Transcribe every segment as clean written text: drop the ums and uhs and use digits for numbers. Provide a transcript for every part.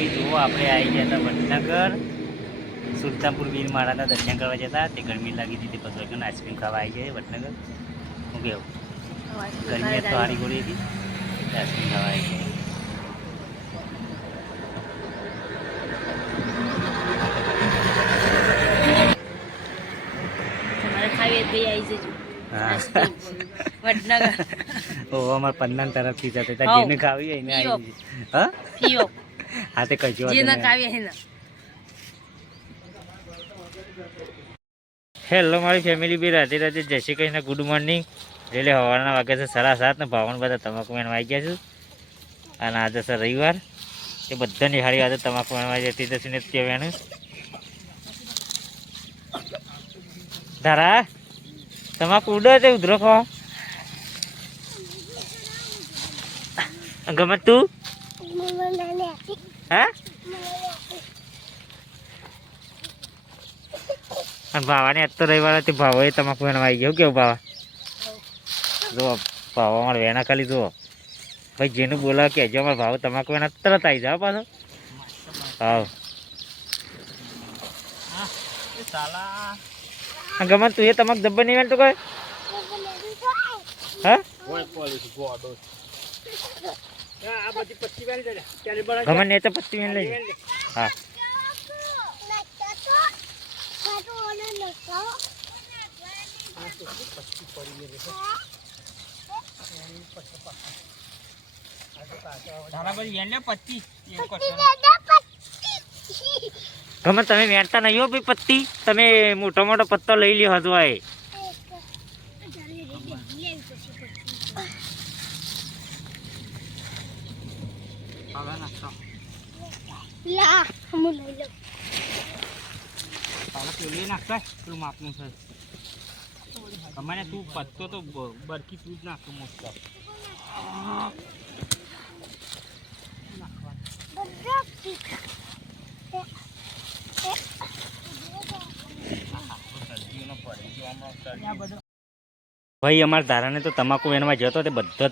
ભાઈ જુઓ આપણે આવી ગયા હતા વડનગર સુલતાનપુર વીર મહારાજના દર્શન કરવા જતા. તે ગરમી લાગી હતી તે પછી આઈસ્ક્રીમ ખાવા આવી જાય વડનગર. શું કેવું ગરમી તો હારી ગોળી હતી આઈસ્ક્રીમ ખાવા આવી જાય. અમારે પન્ના તરફથી જતો જેને ખાવી એને આવી હા તે કજો હેલો મારી ફેમિલી બી રાધે રાધે જય શ્રી કૃષ્ણ ગુડ મોર્નિંગ. એટલે સવારના વાગે છે 7:30 ને ભાવન બધા તમાકુ મેળવા આવી ગયા છું. અને આજે છે રવિવાર એ બધાની હારી આજે તમાકુ મેળવા જતી જશે ને કહેવાનું ધારા તમાકુ ઉડે તે ઉધરો ખો ગમે તું હા અને ભાવાની આજ તો રવિવાર હતી ભાવો એ તમાકુ મેળવા આવી ગયો. કેવું ભાવા જુઓ ભાવા અમારે વેના ખાલી જુઓ ભાઈ જેનું બોલાવે કહેજો અમારે ભાવ તમાકુ એના તરત આવી જાવ પાછો. હા ગમે તું એ તમાક જબ્બર નહીં વેલ તો કઈ હા ગમે ને તો 25 વેલ લઈ હા ગમે તમે વેણતા નહીં હો ભાઈ પત્તી તમે મોટો મોટો પત્તો લઈ લ્યો હતો એ માપનું છે તમારે તું પત્તો તો બરકી તું જ નાખતો મોટો ભાઈ અમારા ધારાને તો તમાકુ વેણવા જતો તે બધો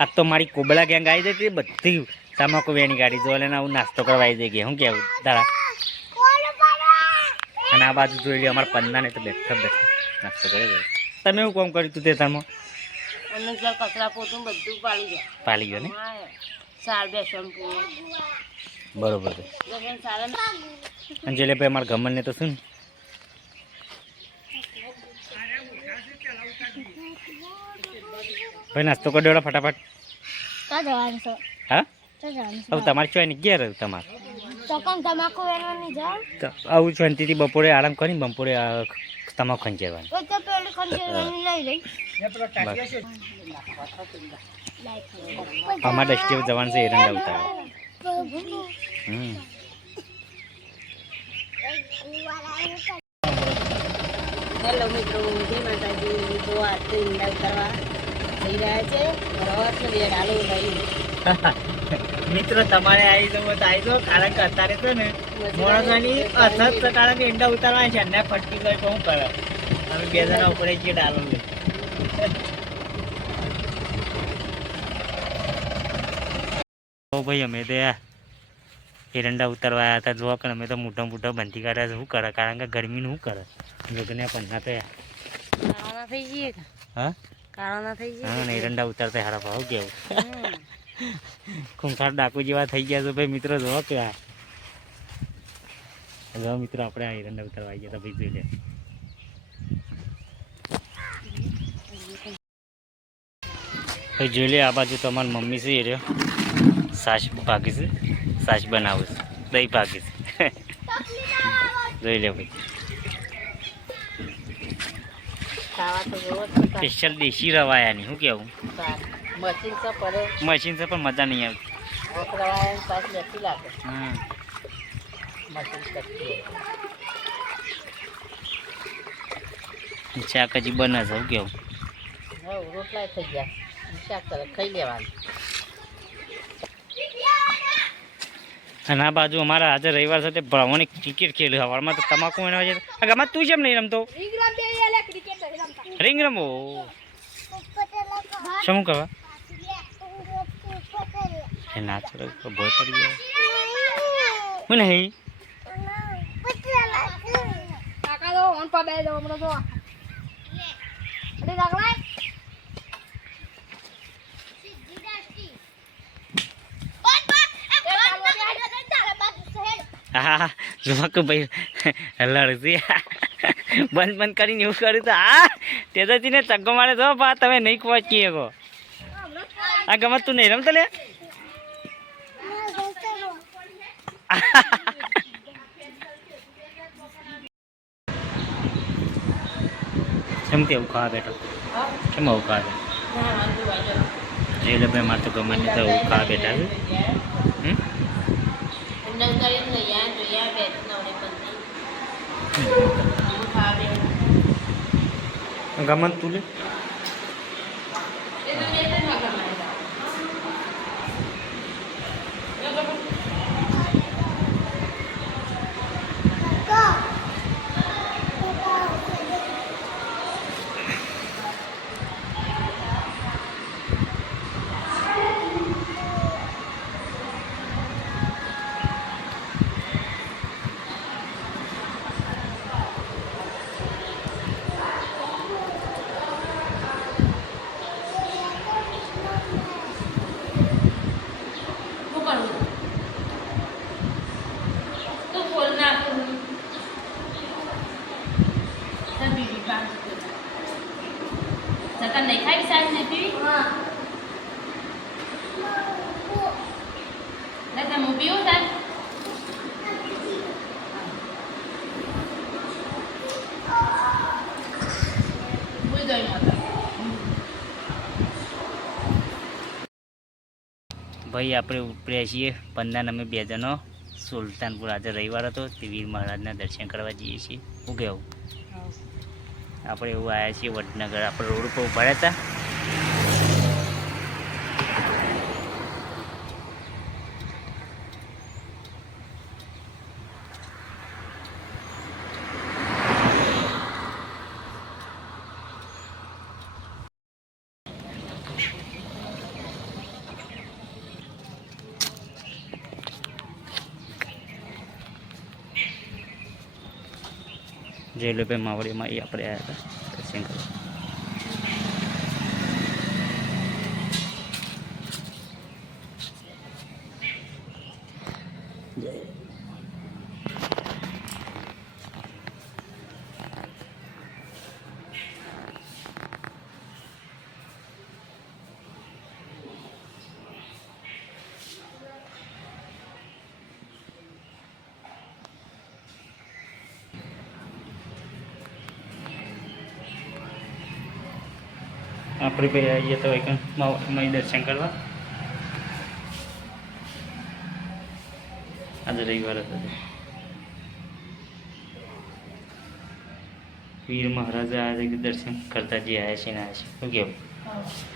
આજ તો મારી કોબળા ગેંગ આવી જતી બધી તમાકુ વેણી કાઢી જો એટલે આવું નાસ્તો કરવા આવી જઈ શું કેવું ધારા અને આ બાજુ જોઈ લે અમારા પન્નાને તો બેઠા બેઠા નાસ્તો કરી ગયો. તમે એવું કામ કર્યું તું તે તારમાં કચરા પોતું બધું પાલી ગયો ને બરોબર છે. અંજલિ ભાઈ અમારા ગમનને તો શું ભાઈ નાસ્તો કરી દેવડો ફટાફટ. હા હવે તમારે શું ને ઘેર તમારે આવું શાંતિથી બપોરે આરામ કરીને બપોરે તમાકુ ખંચેરવાનું. અમારે ડસ્ટી જવાનું છે એરંડા ઉતારે. હેલો મિત્રો જય માતાજી. જો આ તો ઈંડા ઉતારવા જઈ રહ્યા છે ડાલો લઈ મિત્રો તમારે આવી જવું તો આવી જાઓ કારણ કે અત્યારે તો ને મોણસોની અસત કારણ કે ઈંડા ઉતારવા છે ને ફટકી જાય તો શું કરે અમે બે જણા ઉપડે છીએ ડાલો લઈ. ભાઈ અમે તો એરંડા ઉતારવા આવ્યા હતા જોવા કે અમે તો મોટા મોટા બંધી કાઢ્યા છે શું કરે કારણ કે ગરમીનું શું કરે લોકોને પન્ના તો થઈ જઈએ હા કાળા થઈ જઈએ હા એરંડા ઉતારતા હારા ભાવ કેવું ખૂંખાર ડાકુ જેવા થઈ ગયા છે ભાઈ મિત્રો જોવો કે જો મિત્રો આપણે આ એરંડા ઉતારવા આવી ગયા હતા ભાઈ જોઈ લે. ભાઈ જોઈ લે આ બાજુ તો અમારી મમ્મી છે એ રહ્યો સાસ ભાગી છે સાસ બનાવું છે દહીં ભાગી છે જોઈ લે ભાઈ સ્પેશિયલ દેશી રવાયાની શું કેવું મશીન છે પણ મજા નહીં આવતી. શાક હજી બને છે શું કેવું રોટલા થઈ ગયા શાક ખાઈ લેવાનું. અને આ બાજુ અમારા આજે રવિવાર સાથે ભણવાની ક્રિકેટ ખેલ્યું સવારમાં તો તમાકુ એના છે ગમે તું કેમ નહીં રમતો રિંગ રમો શું કરવા ના છોડે ભોય પડી જાય હું નહીં કાકા તો ઓન પા બે દો હમણાં તો અરે કાકા હા જોક ભાઈ લડતી બંધ બંધ કરીને એવું કર્યું તો હા તે તો ને ચગ્ગો મારે તો પા તમે નહીં પહોંચી શકો આ ગમત તું નહીં રમતો લે કેમ તેવું ખાવા બેઠો કેમ આવું ખાવા બેઠો એટલે ભાઈ મારે તો ગમે નહીં તો એવું ખાવા બેઠા છે ગમન તું લે નહીં ખાઈ સાહેબ ને પીવી તમે પીવું સાહેબ ભાઈ આપણે ઉપડ્યા છીએ 15 અમે 2 જણો સુલતાનપુર આજે રવિવાર હતો તે વીર મહારાજના દર્શન કરવા જઈએ છીએ શું કહેવું આપણે એવું આવ્યા છીએ વડનગર આપણે રોડ ઉપર ઉભા હતા જેલોભાઈ માવડીમાં એ આપણે આવ્યા હતા દર્શન કરવા આપણે ભાઈ આવીએ તો એક માવડીમાં દર્શન કરવા આજે રવિવાર હતો વીર મહારાજા આજે દર્શન કરતા જે આવ્યા છે ને આવ્યા છે શું કેવું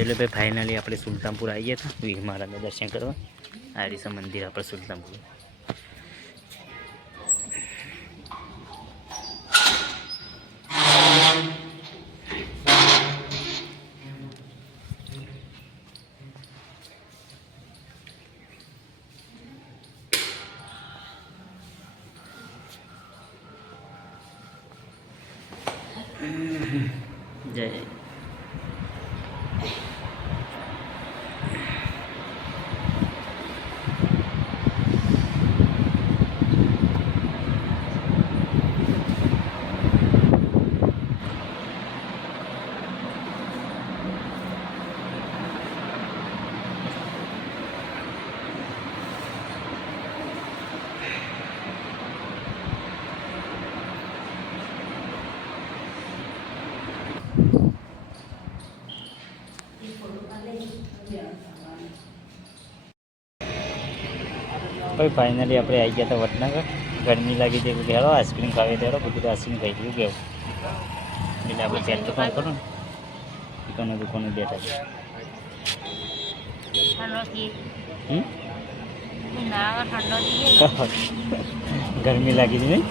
એટલે ભાઈ ફાઇનલી આપણે સુલતાનપુર આવી ગયા હતા વીર મહારાજના દર્શન કરવા આરીસા મંદિર આપણે સુલતાનપુર જય ભાઈ ફાઇનલી આપણે આવી ગયા હતા વડનગર ગરમી લાગી છે કે હેડો આઈસ્ક્રીમ ખાવી દેડો બધું આઈસ્ક્રીમ ખાઈ ગયું કેવું એટલે આપણે પેટ તો કામ કરો ને દુકાને બેઠા છે હમ? ગરમી લાગી હતી નહીં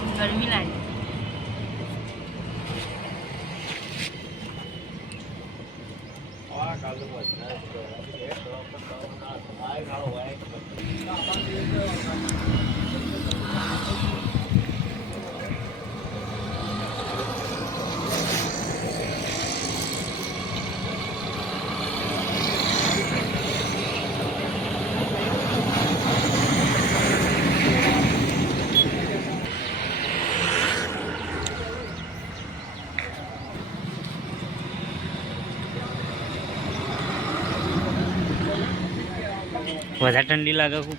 વધારે ઠંડી લાગે ખૂબ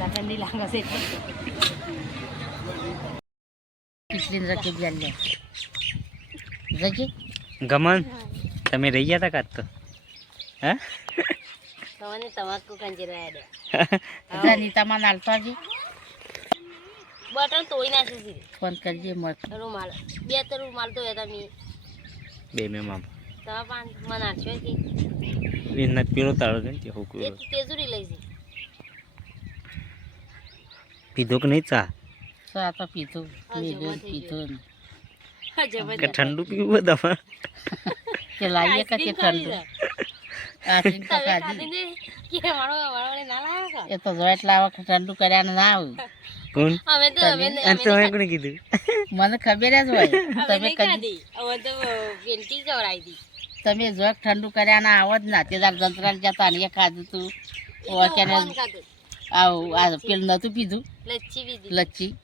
ઠંડી લાગે છે ગમન તમે રહી ગયા હતા કાત તો હા તમને તમાકુ કંજી રહ્યા તમારે નાલતાજી બટન તોડી નાખી છે ફોન કરજે રૂમાલ બે તો રૂમાલ તો તમે બે મેં મામ તમે પાંચ માં નાખશો કે એ નથી પીળો તાળો છે ને તે એ હુકું તેજુરી લઈ છે પીધો કે નહીં ચા ચા તો પીધું પીધું કે ઠંડુ પીવું તમારે કે લાવીએ કે ઠંડુ આઈસ્ક્રીમ તો ખાધી એ તો જો એટલા વખત ઠંડુ કર્યા ના આવું કોણ અમે તો તમે કોને કીધું મને ખબર જ હોય તમે ખાધી હવે તો વેલટી કવરાઈ દી તમે જો ઠંડુ કર્યા ના આવો જ ના તે તાર જંત્રાલ જતા ને એ ખાધું તું કોણ ખાધું આવું આ પેલું નતું પીધું લચ્છી પીધી લચ્છી